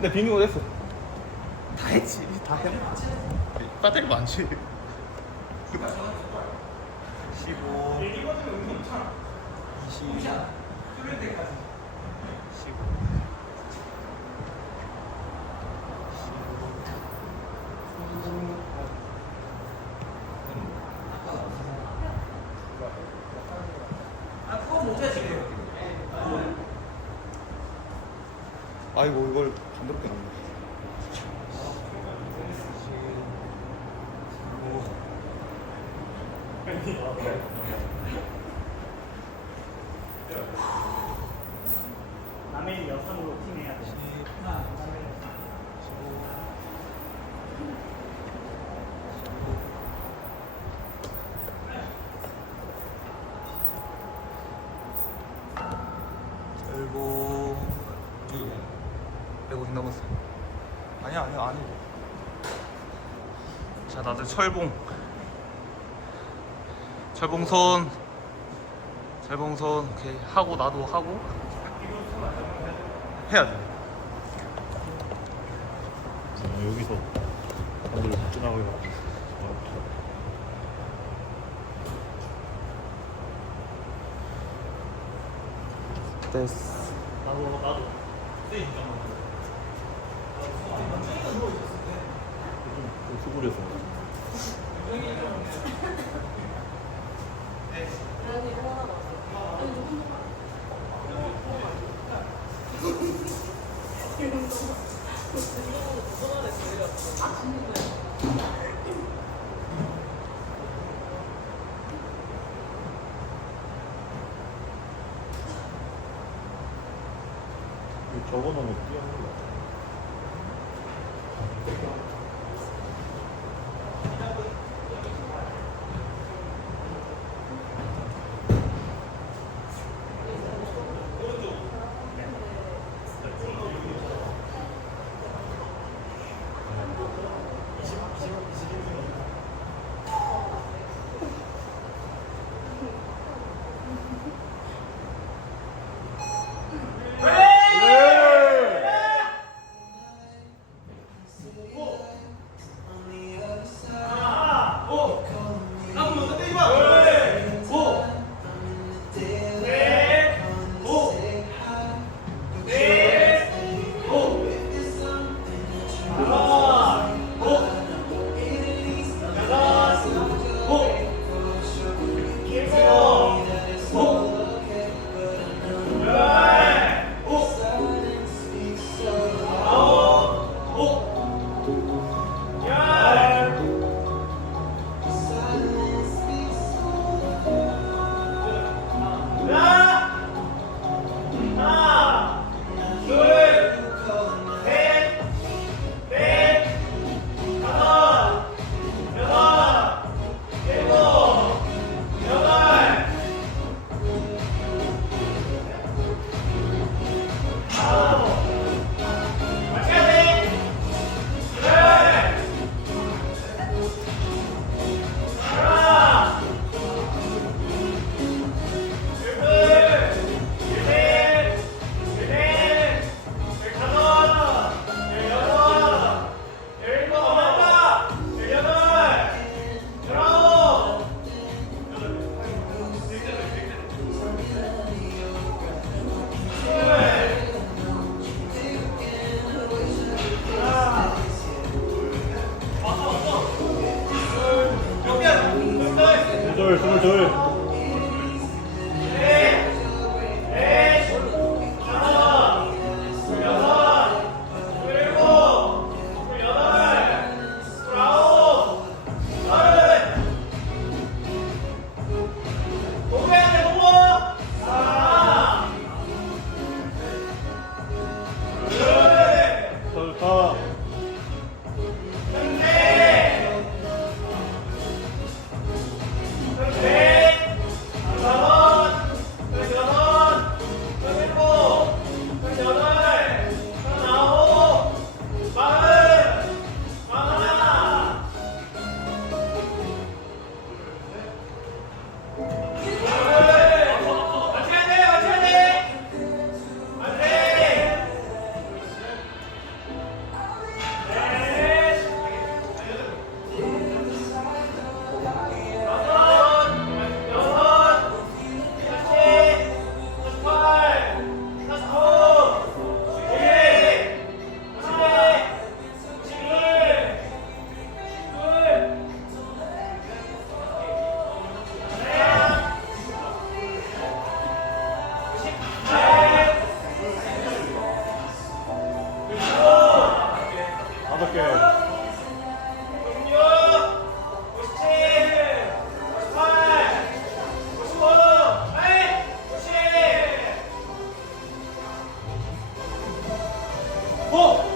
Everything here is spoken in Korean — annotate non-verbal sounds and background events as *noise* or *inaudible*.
네, 내 비누가 됐어. 다 했지. 다 해. 빠질 많지. 15. 20. 15. 남의 여성으로 팀해야 돼. 열고 150 넘었어. 아니야 아니야 아니. 자 다들 철봉. 철봉선. 철봉선 오케이 하고 나도 하고 해야 돼. 아, 여기서 못 지나가고 됐어. 나도 나도. 좀 수고해서 *laughs* 적어놓으면 뛰어 zero, zero. 는